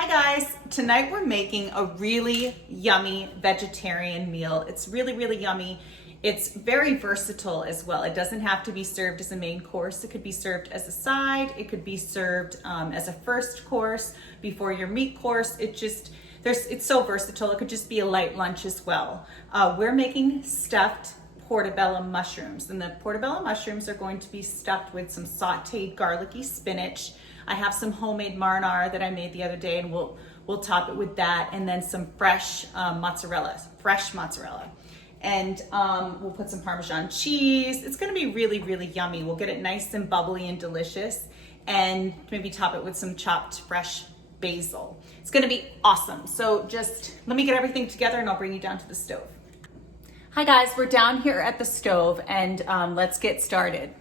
Hi guys, tonight we're making a really yummy vegetarian meal. It's really yummy. It's very versatile as well. It doesn't have to be served as a main course. It could be served as a side. It could be served as a first course before your meat course. It's so versatile. It could just be a light lunch as well. We're making stuffed portobello mushrooms, and the portobello mushrooms are going to be stuffed with some sauteed garlicky spinach. I have some homemade marinara that I made the other day, and we'll top it with that, and then some fresh mozzarella, and we'll put some Parmesan cheese. It's going to be really yummy. We'll get it nice and bubbly and delicious, and maybe top it with some chopped fresh basil. It's going to be awesome. So just let me get everything together, and I'll bring you down to the stove. Hi guys, we're down here at the stove, and let's get started.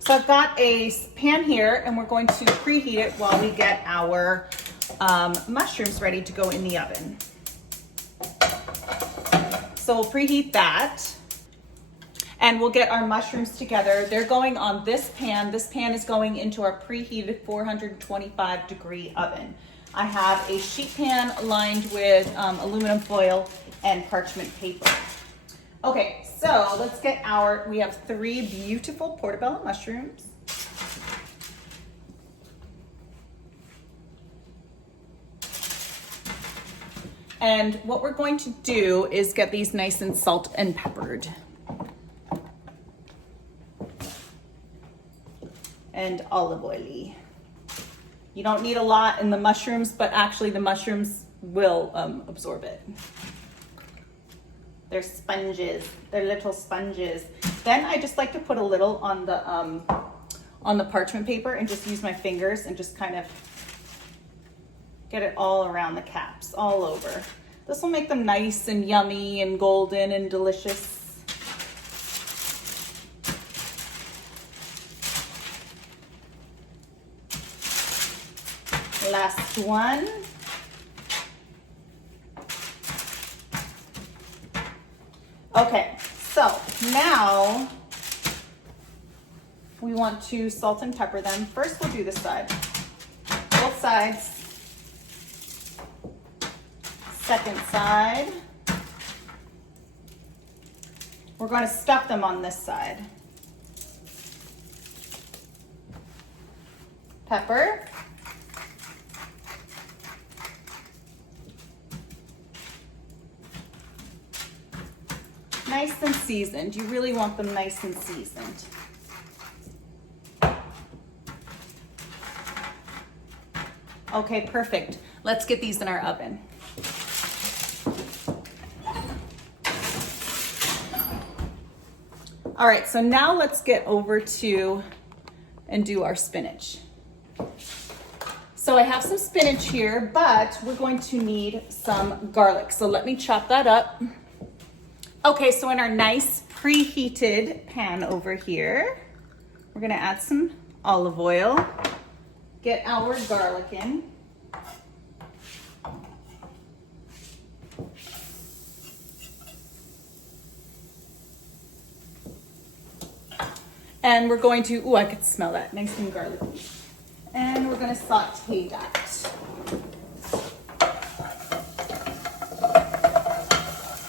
So I've got a pan here, and we're going to preheat it while we get our mushrooms ready to go in the oven. So we'll preheat that, and we'll get our mushrooms together. They're going on this pan. This pan is going into our preheated 425-degree oven. I have a sheet pan lined with aluminum foil and parchment paper. Okay, so let's get we have 3 beautiful portobello mushrooms. And what we're going to do is get these nice and salt and peppered. And olive oily. You don't need a lot in the mushrooms, but actually the mushrooms will absorb it. They're sponges. They're little sponges. Then I just like to put a little on the parchment paper and just use my fingers and just kind of get it all around the caps, all over. This will make them nice and yummy and golden and delicious. Last one. Okay, so now we want to salt and pepper them. First, we'll do this side. Both sides. Second side. We're going to stuff them on this side. Pepper. Nice and seasoned. You really want them nice and seasoned. Okay, perfect. Let's get these in our oven. All right, so now let's get over to and do our spinach. So I have some spinach here, but we're going to need some garlic. So let me chop that up. Okay, so in our nice preheated pan over here, we're gonna add some olive oil, get our garlic in. And we're going to, I could smell that, nice and garlicky. And we're gonna saute that.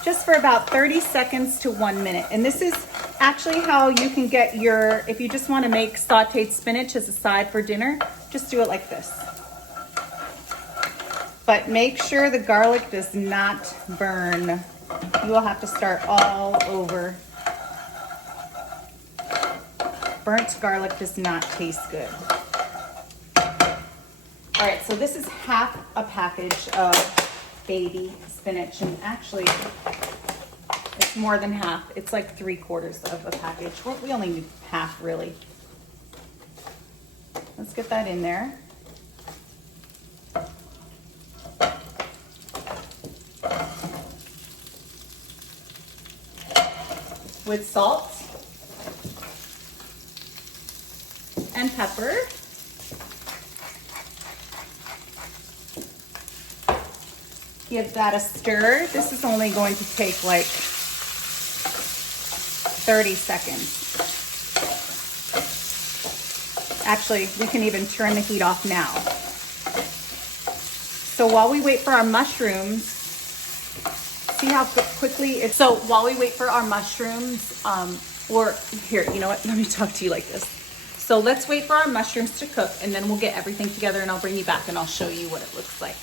Just for about 30 seconds to 1 minute. And this is actually how you can get if you just want to make sauteed spinach as a side for dinner, just do it like this. But make sure the garlic does not burn. You will have to start all over. Burnt garlic does not taste good. All right, so this is half a package of baby spinach, and actually it's more than half. It's like 3/4 of a package. We only need half, really. Let's get that in there. With salt and pepper. Give that a stir. This is only going to take like 30 seconds. Actually, we can even turn the heat off now. So while we wait for our mushrooms, see how quickly it's, so while we wait for our mushrooms, or here, you know what, let me talk to you like this. So let's wait for our mushrooms to cook, and then we'll get everything together, and I'll bring you back and I'll show you what it looks like.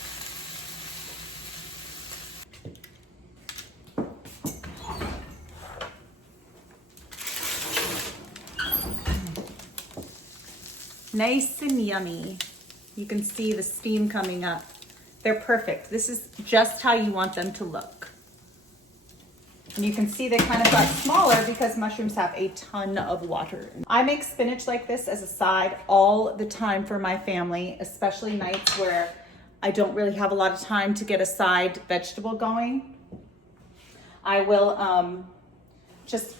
Nice and yummy. You can see the steam coming up. They're perfect. This is just how you want them to look. And you can see they kind of got smaller because mushrooms have a ton of water. I make spinach like this as a side all the time for my family, especially nights where I don't really have a lot of time to get a side vegetable going. I will just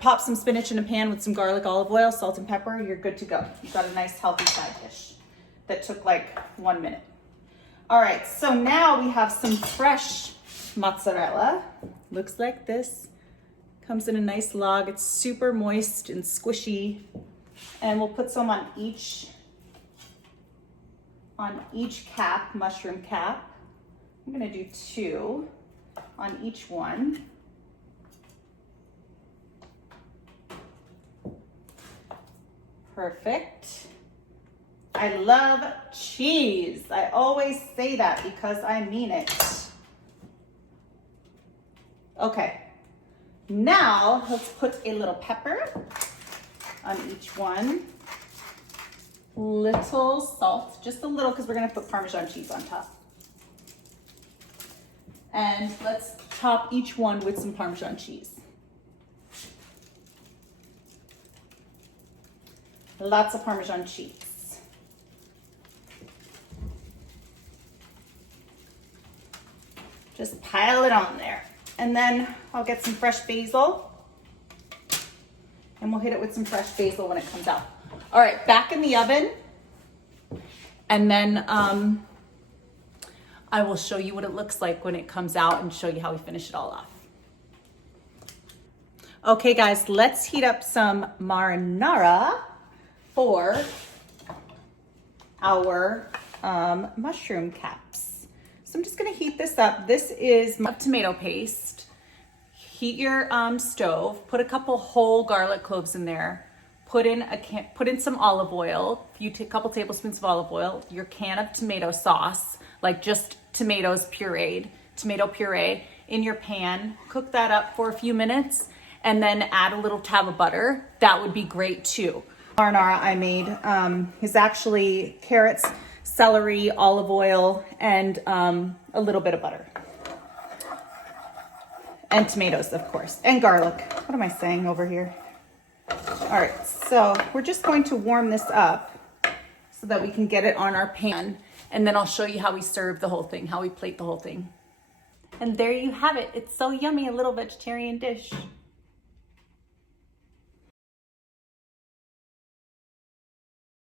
pop some spinach in a pan with some garlic, olive oil, salt and pepper. You're good to go. You've got a nice healthy side dish that took like 1 minute. All right, so now we have some fresh mozzarella. Looks like this. Comes in a nice log. It's super moist and squishy. And we'll put some on each cap, mushroom cap. I'm gonna do 2 on each one. Perfect. I love cheese. I always say that because I mean it. Okay, now let's put a little pepper on each one. Little salt, just a little, because we're gonna put Parmesan cheese on top. And let's top each one with some Parmesan cheese. Lots of Parmesan cheese. Just pile it on there. And then I'll get some fresh basil. And we'll hit it with some fresh basil when it comes out. All right, back in the oven. And then I will show you what it looks like when it comes out and show you how we finish it all off. Okay guys, let's heat up some marinara for our mushroom caps. So I'm just gonna heat this up. This is tomato paste. Heat your stove, put a couple whole garlic cloves in there, put in some olive oil. You take a couple tablespoons of olive oil, your can of tomato sauce, like just tomatoes pureed, tomato puree in your pan, cook that up for a few minutes, and then add a little tab of butter. That would be great too. Marinara I made is actually carrots, celery, olive oil, and a little bit of butter. And tomatoes, of course, and garlic. What am I saying over here? All right, so we're just going to warm this up so that we can get it on our pan, and then I'll show you how we serve the whole thing, how we plate the whole thing. And there you have it. It's so yummy, a little vegetarian dish.